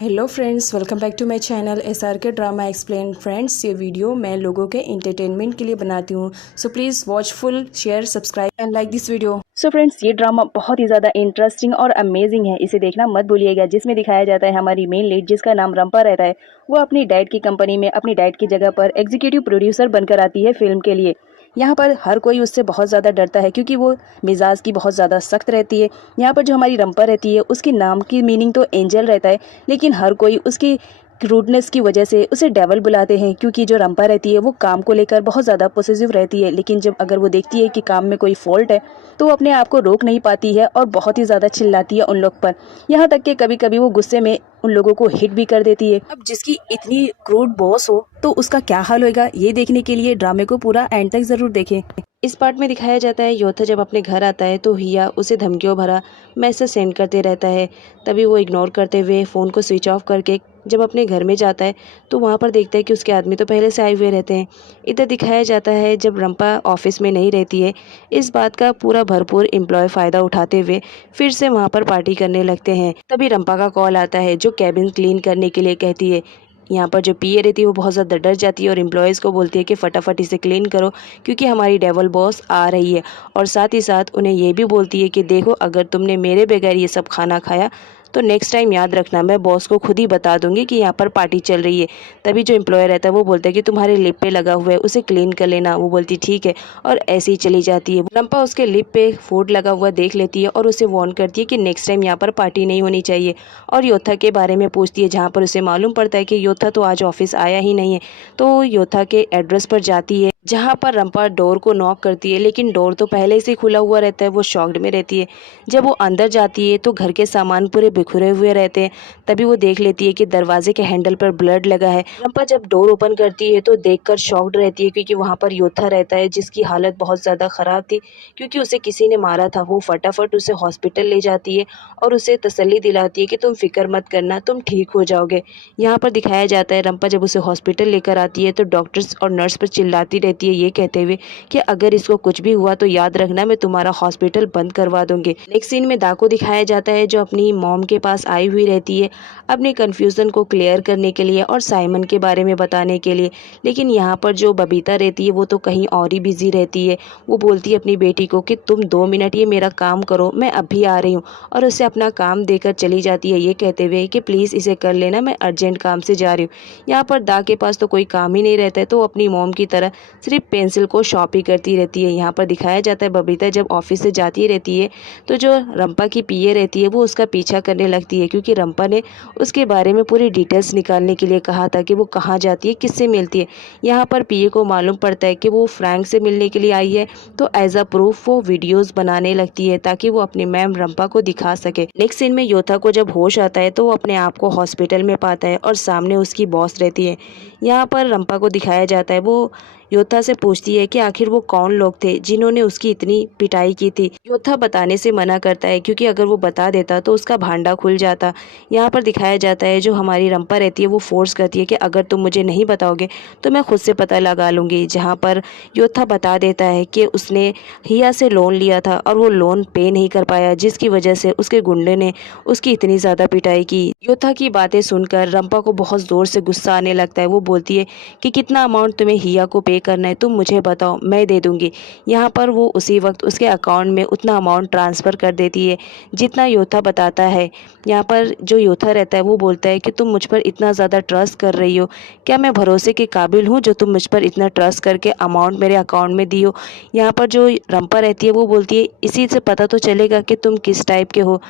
Hello friends, welcome back to my channel SRK drama explain. Friends, ये video मैं लोगों के एंटरटेनमेंट के लिए बनाती हूँ, so please watch full, share, subscribe and like this video. So friends, ये ड्रामा बहुत ही ज़्यादा इंटरेस्टिंग और अमेजिंग है, इसे देखना मत भूलिएगा। जिसमें दिखाया जाता है हमारी मेन लीड, जिसका नाम रंपा रहता है, वो अपनी डैड की कंपनी में अपनी डैड की जगह पर एग्जीक्यूटिव प्रोड्यूसर बनकर आती है फिल्म के लिए। यहाँ पर हर कोई उससे बहुत ज़्यादा डरता है क्योंकि वो मिजाज की बहुत ज़्यादा सख्त रहती है। यहाँ पर जो हमारी रंपा रहती है, उसके नाम की मीनिंग तो एंजल रहता है, लेकिन हर कोई उसकी रूडनेस की वजह से उसे डेवल बुलाते हैं। क्योंकि जो रंपा रहती है वो काम को लेकर बहुत ज़्यादा पॉसेसिव रहती है, लेकिन जब अगर वो देखती है कि काम में कोई फॉल्ट है तो वो अपने आप को रोक नहीं पाती है और बहुत ही ज़्यादा चिल्लाती है उन लोग पर। यहाँ तक कि कभी कभी वो गुस्से में उन लोगों को हिट भी कर देती है। अब जिसकी इतनी क्रूड बॉस हो तो उसका क्या हाल होगा, ये देखने के लिए ड्रामे को पूरा एंड तक ज़रूर देखें। इस पार्ट में दिखाया जाता है योथा जब अपने घर आता है तो हिया उसे धमकियों भरा मैसेज सेंड करते रहता है। तभी वो इग्नोर करते हुए फ़ोन को स्विच ऑफ करके जब अपने घर में जाता है तो वहाँ पर देखता है कि उसके आदमी तो पहले से आए हुए रहते हैं। इधर दिखाया जाता है जब रंपा ऑफिस में नहीं रहती है, इस बात का पूरा भरपूर एम्प्लॉय फ़ायदा उठाते हुए फिर से वहाँ पर पार्टी करने लगते हैं। तभी रंपा का कॉल आता है जो कैबिन क्लीन करने के लिए कहती है। यहाँ पर जो पीए रहती है वो बहुत ज़्यादा डर जाती है और एम्प्लॉयज़ को बोलती है कि फटाफट इसे क्लीन करो क्योंकि हमारी डेवल बॉस आ रही है। और साथ ही साथ उन्हें ये भी बोलती है कि देखो, अगर तुमने मेरे बगैर ये सब खाना खाया तो नेक्स्ट टाइम याद रखना, मैं बॉस को खुद ही बता दूंगी कि यहाँ पर पार्टी चल रही है। तभी जो एम्प्लॉयर रहता है वो बोलता है कि तुम्हारे लिप पे लगा हुआ है, उसे क्लीन कर लेना। वो बोलती ठीक है और ऐसे ही चली जाती है। रंपा उसके लिप पे फूड लगा हुआ देख लेती है और उसे वार्न करती है कि नेक्स्ट टाइम यहाँ पर पार्टी नहीं होनी चाहिए। और योथा के बारे में पूछती है, जहाँ पर उसे मालूम पड़ता है कि योथा तो आज ऑफिस आया ही नहीं है। तो योथा के एड्रेस पर जाती है जहाँ पर रंपा डोर को नॉक करती है, लेकिन डोर तो पहले से खुला हुआ रहता है। वो शॉक्ड में रहती है। जब वो अंदर जाती है तो घर के सामान पूरे बिखरे हुए रहते हैं। तभी वो देख लेती है कि दरवाजे के हैंडल पर ब्लड लगा है। रंपा जब डोर ओपन करती है तो देखकर शॉक्ड रहती है क्योंकि वहाँ पर योथा रहता है जिसकी हालत बहुत ज़्यादा ख़राब थी क्योंकि उसे किसी ने मारा था। वो फटाफट उसे हॉस्पिटल ले जाती है और उसे तसल्ली दिलाती है कि तुम फिक्र मत करना, तुम ठीक हो जाओगे। यहाँ पर दिखाया जाता है रंपा जब उसे हॉस्पिटल लेकर आती है तो डॉक्टर्स और नर्स पर चिल्लाती रहती है, ये कहते हुए कि अगर इसको कुछ भी हुआ तो याद रखना, मैं तुम्हारा हॉस्पिटल बंद करवा दूंगी। नेक्स्ट सीन में दाको दिखाया जाता है जो अपनी मॉम के पास आई हुई रहती है अपने कन्फ्यूज़न को क्लियर करने के लिए और साइमन के बारे में बताने के लिए। लेकिन यहाँ पर जो बबीता रहती है वो तो कहीं और ही बिजी रहती है। वो बोलती है अपनी बेटी को कि तुम 2 मिनट ये मेरा काम करो, मैं अभी आ रही हूँ, और उसे अपना काम देकर चली जाती है, ये कहते हुए कि प्लीज़ इसे कर लेना, मैं अर्जेंट काम से जा रही हूँ। यहाँ पर दा के पास तो कोई काम ही नहीं रहता है तो वो अपनी मॉम की तरह सिर्फ पेंसिल को शॉप ही करती रहती है। यहाँ पर दिखाया जाता है बबीता जब ऑफिस से जाती रहती है तो जो रंपा की पीए रहती है वो उसका पीछा करने लगती है क्योंकि रंपा ने उसके बारे में पूरी डिटेल्स निकालने के लिए कहा था कि वो कहाँ जाती है, किससे मिलती है। यहाँ पर पीए को मालूम पड़ता है कि वो फ्रैंक से मिलने के लिए आई है, तो एज अ प्रूफ वो वीडियोस बनाने लगती है ताकि वो अपनी मैम रंपा को दिखा सके। नेक्स्ट सीन में योथा को जब होश आता है तो वो अपने आप को हॉस्पिटल में पाता है और सामने उसकी बॉस रहती है। यहाँ पर रंपा को दिखाया जाता है वो योथा से पूछती है कि आखिर वो कौन लोग थे जिन्होंने उसकी इतनी पिटाई की थी। योथा बताने से मना करता है क्योंकि अगर वो बता देता तो उसका भांडा खुल जाता। यहाँ पर दिखाया जाता है जो हमारी रंपा रहती है वो फोर्स करती है कि अगर तुम मुझे नहीं बताओगे तो मैं खुद से पता लगा लूँगी। जहाँ पर योथा बता देता है कि उसने हिया से लोन लिया था और वो लोन पे नहीं कर पाया, जिसकी वजह से उसके गुंडे ने उसकी इतनी ज़्यादा पिटाई की। योथा की बातें सुनकर रंपा को बहुत ज़ोर से गुस्सा आने लगता है। वो बोलती है कि कितना अमाउंट तुम्हें हिया को पे करना है, तुम मुझे बताओ, मैं दे दूंगी। यहाँ पर वो उसी वक्त उसके अकाउंट में उतना अमाउंट ट्रांसफ़र कर देती है जितना योथा बताता है। यहाँ पर जो योथा रहता है वो बोलता है कि तुम मुझ पर इतना ज़्यादा ट्रस्ट कर रही हो, क्या मैं भरोसे के काबिल हूँ जो तुम मुझ पर इतना ट्रस्ट करके अमाउंट मेरे अकाउंट में दी हो। यहाँ पर जो रंपा रहती है वो बोलती है इसी से पता तो चलेगा कि तुम किस टाइप के हो।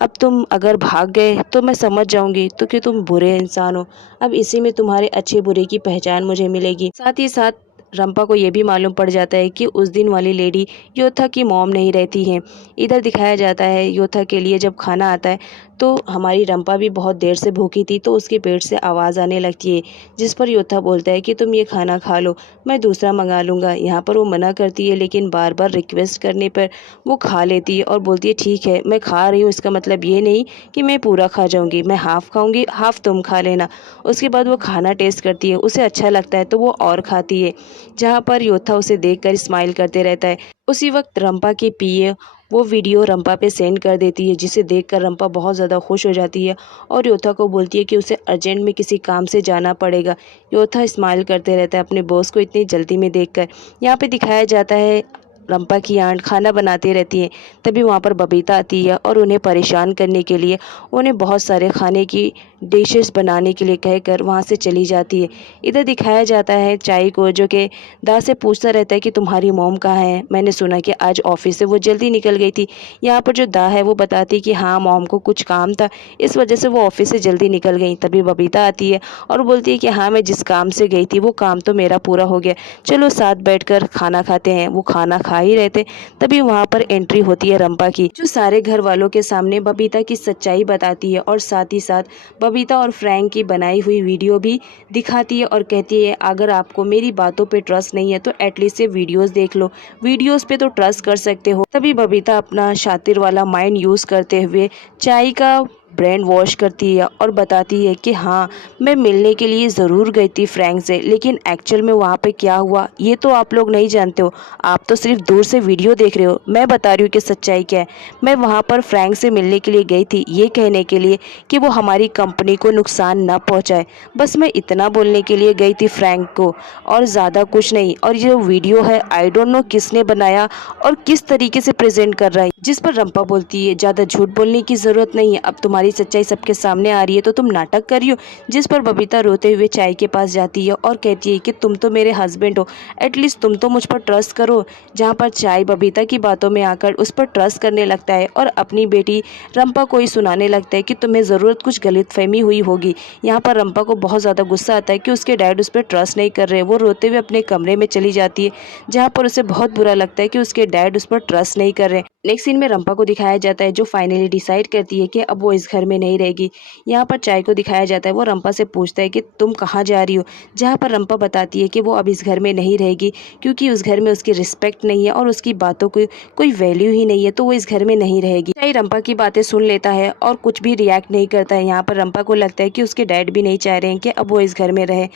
अब तुम अगर भाग गए तो मैं समझ जाऊंगी तो कि तुम बुरे इंसान हो। अब इसी में तुम्हारे अच्छे बुरे की पहचान मुझे मिलेगी। साथ ही साथ रंपा को ये भी मालूम पड़ जाता है कि उस दिन वाली लेडी योथा की मॉम नहीं रहती है। इधर दिखाया जाता है योथा के लिए जब खाना आता है तो हमारी रंपा भी बहुत देर से भूखी थी तो उसके पेट से आवाज़ आने लगती है, जिस पर योथा बोलता है कि तुम ये खाना खा लो, मैं दूसरा मंगा लूँगा। यहाँ पर वो मना करती है लेकिन बार बार रिक्वेस्ट करने पर वो खा लेती है और बोलती है ठीक है मैं खा रही हूँ, इसका मतलब ये नहीं कि मैं पूरा खा जाऊँगी, मैं हाफ़ खाऊँगी, हाफ़ तुम खा लेना। उसके बाद वो खाना टेस्ट करती है, उसे अच्छा लगता है तो वो और खाती है। जहाँ पर योथा उसे देखकर स्माइल करते रहता है। उसी वक्त रंपा की पीए वो वीडियो रंपा पे सेंड कर देती है, जिसे देखकर रंपा बहुत ज़्यादा खुश हो जाती है और योथा को बोलती है कि उसे अर्जेंट में किसी काम से जाना पड़ेगा। योथा स्माइल करते रहता है अपने बॉस को इतनी जल्दी में देखकर। यहाँ पे दिखाया जाता है रंपा की आंट खाना बनाती रहती है। तभी वहाँ पर बबीता आती है और उन्हें परेशान करने के लिए उन्हें बहुत सारे खाने की डिशेस बनाने के लिए कहकर वहाँ से चली जाती है। इधर दिखाया जाता है चाय को, जो कि दा से पूछता रहता है कि तुम्हारी मॉम कहाँ है, मैंने सुना कि आज ऑफिस से वो जल्दी निकल गई थी। यहाँ पर जो दा है वो बताती है कि हाँ मॉम को कुछ काम था, इस वजह से वो ऑफिस से जल्दी निकल गई। तभी बबीता आती है और बोलती है कि हाँ मैं जिस काम से गई थी वो काम तो मेरा पूरा हो गया, चलो साथ बैठकर खाना खाते हैं। वो खाना खा ही रहे थे, तभी वहाँ पर एंट्री होती है रंपा की, जो सारे घर वालों के सामने बबीता की सच्चाई बताती है और साथ ही साथ बबीता और फ्रैंक की बनाई हुई वीडियो भी दिखाती है और कहती है अगर आपको मेरी बातों पे ट्रस्ट नहीं है तो एटलीस्ट ये वीडियोस देख लो, वीडियोस पे तो ट्रस्ट कर सकते हो। तभी बबीता अपना शातिर वाला माइंड यूज़ करते हुए चाय का ब्रेन वॉश करती है और बताती है कि हाँ मैं मिलने के लिए ज़रूर गई थी फ्रैंक से, लेकिन एक्चुअल में वहाँ पे क्या हुआ ये तो आप लोग नहीं जानते हो, आप तो सिर्फ दूर से वीडियो देख रहे हो। मैं बता रही हूँ कि सच्चाई क्या है। मैं वहाँ पर फ्रैंक से मिलने के लिए गई थी ये कहने के लिए कि वो हमारी कंपनी को नुकसान ना पहुँचाए, बस मैं इतना बोलने के लिए गई थी फ्रैंक को और ज़्यादा कुछ नहीं। और ये वीडियो है आई डोंट नो किसने बनाया और किस तरीके से प्रेजेंट कर रहा है, जिस पर रंपा बोलती है ज़्यादा झूठ बोलने की ज़रूरत नहीं है, अब तुम्हारी सच्चाई सबके सामने आ रही है तो तुम नाटक कर रही हो। जिस पर बबीता रोते हुए चाय के पास जाती है और कहती है कि तुम तो मेरे हस्बैंड हो, एटलीस्ट तुम तो मुझ पर ट्रस्ट करो। जहाँ पर चाय बबीता की बातों में आकर उस पर ट्रस्ट करने लगता है और अपनी बेटी रंपा को ही सुनाने लगता है कि तुम्हें ज़रूरत कुछ गलतफहमी हुई होगी। यहाँ पर रंपा को बहुत ज़्यादा गुस्सा आता है कि उसके डैड उस पर ट्रस्ट नहीं कर रहे। वो रोते हुए अपने कमरे में चली जाती है, जहाँ पर उसे बहुत बुरा लगता है कि उसके डैड उस पर ट्रस्ट नहीं कर रहे। नेक्स्ट सीन में रंपा को दिखाया जाता है जो फाइनली डिसाइड करती है कि अब वो इस घर में नहीं रहेगी। यहाँ पर चाय को दिखाया जाता है, वो रंपा से पूछता है कि तुम कहाँ जा रही हो, जहाँ पर रंपा बताती है कि वो अब इस घर में नहीं रहेगी क्योंकि उस घर में उसकी रिस्पेक्ट नहीं है और उसकी बातों की कोई वैल्यू ही नहीं है, तो वो इस घर में नहीं रहेगी। चाय रंपा की बातें सुन लेता है और कुछ भी रिएक्ट नहीं करता है। यहाँ पर रंपा को लगता है कि उसके डैड भी नहीं चाह रहे हैं कि अब वो इस घर में रहे,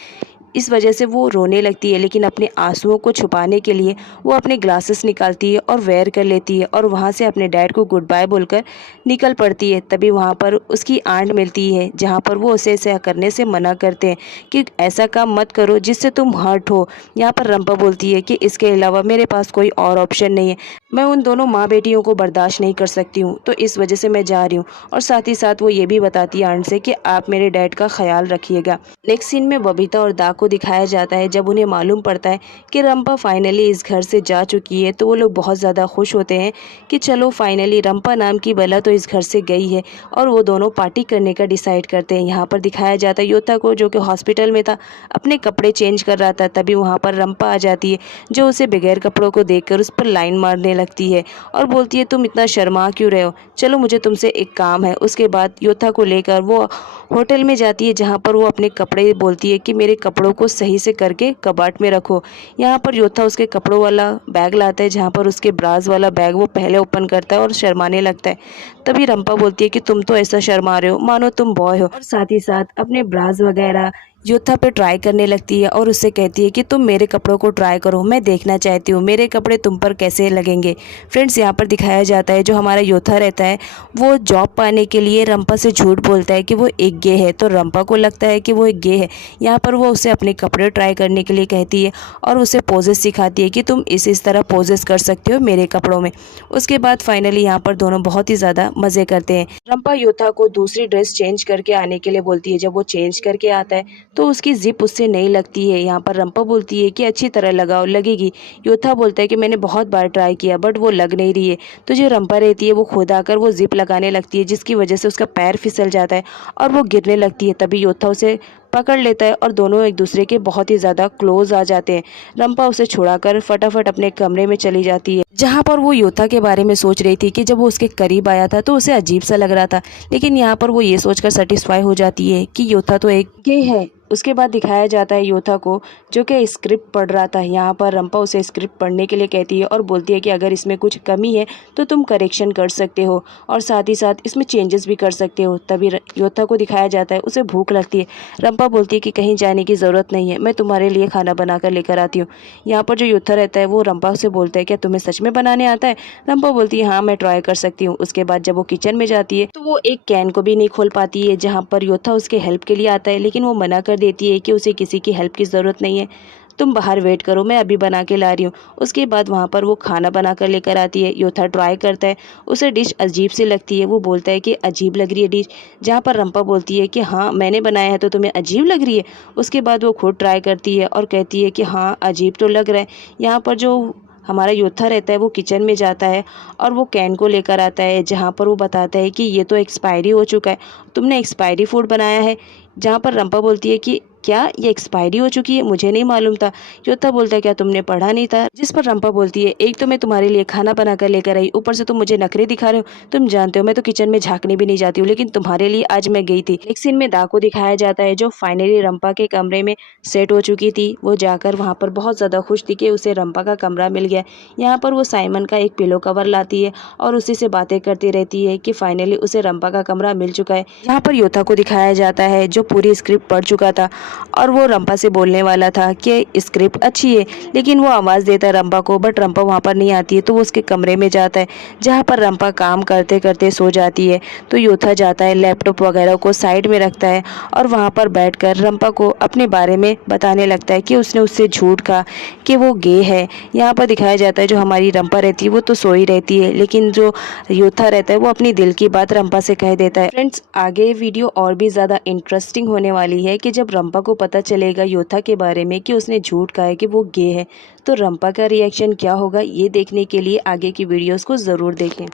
इस वजह से वो रोने लगती है। लेकिन अपने आंसुओं को छुपाने के लिए वो अपने ग्लासेस निकालती है और वेयर कर लेती है और वहाँ से अपने डैड को गुड बाय बोलकर निकल पड़ती है। तभी वहाँ पर उसकी आंट मिलती है, जहाँ पर वो उसे ऐसा करने से मना करते हैं कि ऐसा काम मत करो जिससे तुम हर्ट हो। यहाँ पर रंपा बोलती है कि इसके अलावा मेरे पास कोई और ऑप्शन नहीं है, मैं उन दोनों माँ बेटियों को बर्दाश्त नहीं कर सकती हूँ, तो इस वजह से मैं जा रही हूँ। और साथ ही साथ वो ये भी बताती है आंट से कि आप मेरे डैड का ख्याल रखिएगा। नेक्स्ट सीन में बबीता और दा को दिखाया जाता है जब उन्हें मालूम पड़ता है कि रंपा फाइनली इस घर से जा चुकी है, तो वो लोग बहुत ज़्यादा खुश होते हैं कि चलो फाइनली रंपा नाम की बला तो इस घर से गई है, और वो दोनों पार्टी करने का डिसाइड करते हैं। यहाँ पर दिखाया जाता है योथा को, जो कि हॉस्पिटल में था, अपने कपड़े चेंज कर रहा था। तभी वहाँ पर रंपा आ जाती है, जो उसे बगैर कपड़ों को देखकर उस पर लाइन मारने लगती है और बोलती है तुम इतना शर्मा क्यों रहे हो, चलो मुझे तुमसे एक काम है। उसके बाद योथा को लेकर वो होटल में जाती है, जहाँ पर वो अपने कपड़े बोलती है कि मेरे कपड़ों को सही से करके कबाट में रखो। यहाँ पर योथा उसके कपड़ों वाला बैग लाता है, जहाँ पर उसके ब्राज वाला बैग वो पहले ओपन करता है और शर्माने लगता है। तभी रंपा बोलती है कि तुम तो ऐसा शर्मा रहे हो मानो तुम बॉय हो, और साथ ही साथ अपने ब्राज वगैरह योथा पे ट्राई करने लगती है और उससे कहती है कि तुम मेरे कपड़ों को ट्राई करो, मैं देखना चाहती हूँ मेरे कपड़े तुम पर कैसे लगेंगे। फ्रेंड्स, यहाँ पर दिखाया जाता है जो हमारा योथा रहता है वो जॉब पाने के लिए रंपा से झूठ बोलता है कि वो एक गे है, तो रंपा को लगता है कि वो एक गे है। यहाँ पर वो उसे अपने कपड़े ट्राई करने के लिए कहती है और उसे पोजेस सिखाती है कि तुम इस तरह पोजेस कर सकते हो मेरे कपड़ों में। उसके बाद फाइनली यहाँ पर दोनों बहुत ही ज़्यादा मज़े करते हैं। रंपा योथा को दूसरी ड्रेस चेंज करके आने के लिए बोलती है। जब वो चेंज करके आता है तो उसकी जिप उससे नहीं लगती है। यहाँ पर रंपा बोलती है कि अच्छी तरह लगाओ, लगेगी। योथा बोलता है कि मैंने बहुत बार ट्राई किया बट वो लग नहीं रही है। तो जो रंपा रहती है वो खुद आकर वो जिप लगाने लगती है, जिसकी वजह से उसका पैर फिसल जाता है और वो गिरने लगती है। तभी योथा उसे पकड़ लेता है और दोनों एक दूसरे के बहुत ही ज़्यादा क्लोज आ जाते हैं। रंपा उसे छुड़ाकर फटाफट अपने कमरे में चली जाती है, जहाँ पर वो योथा के बारे में सोच रही थी कि जब वो उसके करीब आया था तो उसे अजीब सा लग रहा था, लेकिन यहाँ पर वो ये सोचकर सेटिस्फाई हो जाती है कि योथा तो एक गे है, उसके बाद दिखाया जाता है योथा को जो कि स्क्रिप्ट पढ़ रहा था। यहाँ पर रंपा उसे स्क्रिप्ट पढ़ने के लिए कहती है और बोलती है कि अगर इसमें कुछ कमी है तो तुम करेक्शन कर सकते हो और साथ ही साथ इसमें चेंजेस भी कर सकते हो। तभी योथा को दिखाया जाता है उसे भूख लगती है। रंपा बोलती है कि कहीं जाने की ज़रूरत नहीं है, मैं तुम्हारे लिए खाना बना कर लेकर आती हूँ। यहाँ पर जो योथा रहता है वो रंपा से बोलता है क्या तुम्हें सच में बनाने आता है? रंपा बोलती है हाँ मैं ट्राई कर सकती हूँ। उसके बाद जब वो किचन में जाती है तो वो एक कैन को भी नहीं खोल पाती है जहाँ पर योथा उसके हेल्प के लिए आता है, लेकिन वो मना कर देती है कि उसे किसी की हेल्प की ज़रूरत नहीं है, तुम बाहर वेट करो, मैं अभी बना के ला रही हूँ। उसके बाद वहाँ पर वो खाना बना कर लेकर आती है। योथा ट्राई करता है, उसे डिश अजीब सी लगती है। वो बोलता है कि अजीब लग रही है डिश, जहाँ पर रंपा बोलती है कि हाँ मैंने बनाया है तो तुम्हें अजीब लग रही है। उसके बाद वो खुद ट्राई करती है और कहती है कि हाँ अजीब तो लग रहा है। यहाँ पर जो हमारा योथा रहता है वो किचन में जाता है और वो कैन को लेकर आता है जहाँ पर वो बताता है कि ये तो एक्सपायरी हो चुका है, तुमने एक्सपायरी फूड बनाया है। जहाँ पर रंपा बोलती है कि क्या ये एक्सपायरी हो चुकी है, मुझे नहीं मालूम था। योथा बोलता है क्या तुमने पढ़ा नहीं था? जिस पर रंपा बोलती है एक तो मैं तुम्हारे लिए खाना बना कर लेकर आई, ऊपर से तुम मुझे नखरे दिखा रहे हो। तुम जानते हो मैं तो किचन में झांकने भी नहीं जाती हूँ, लेकिन तुम्हारे लिए आज मैं गई थी। एक सीन में दा को दिखाया जाता है जो फाइनली रंपा के कमरे में सेट हो चुकी थी। वो जाकर वहाँ पर बहुत ज़्यादा खुश थी कि उसे रंपा का कमरा मिल गया। यहाँ पर वो साइमन का एक पिलो कवर लाती है और उसी से बातें करती रहती है कि फाइनली उसे रंपा का कमरा मिल चुका है। यहाँ पर योथा को दिखाया जाता है जो पूरी स्क्रिप्ट पढ़ चुका था और वो रंपा से बोलने वाला था कि स्क्रिप्ट अच्छी है, लेकिन वो आवाज़ देता है रंपा को, बट रंपा वहाँ पर नहीं आती है। तो वो उसके कमरे में जाता है जहाँ पर रंपा काम करते करते सो जाती है। तो योथा जाता है, लैपटॉप वगैरह को साइड में रखता है और वहाँ पर बैठकर रंपा को अपने बारे में बताने लगता है कि उसने उससे झूठ कहा कि वो गे है। यहाँ पर दिखाया जाता है जो हमारी रंपा रहती है वो तो सोई रहती है, लेकिन जो योथा रहता है वो अपनी दिल की बात रंपा से कह देता है। फ्रेंड्स आगे वीडियो और भी ज़्यादा इंटरेस्टिंग होने वाली है कि जब रंपा को पता चलेगा योथा के बारे में कि उसने झूठ कहा है कि वो गे है, तो रंपा का रिएक्शन क्या होगा, ये देखने के लिए आगे की वीडियोस को ज़रूर देखें।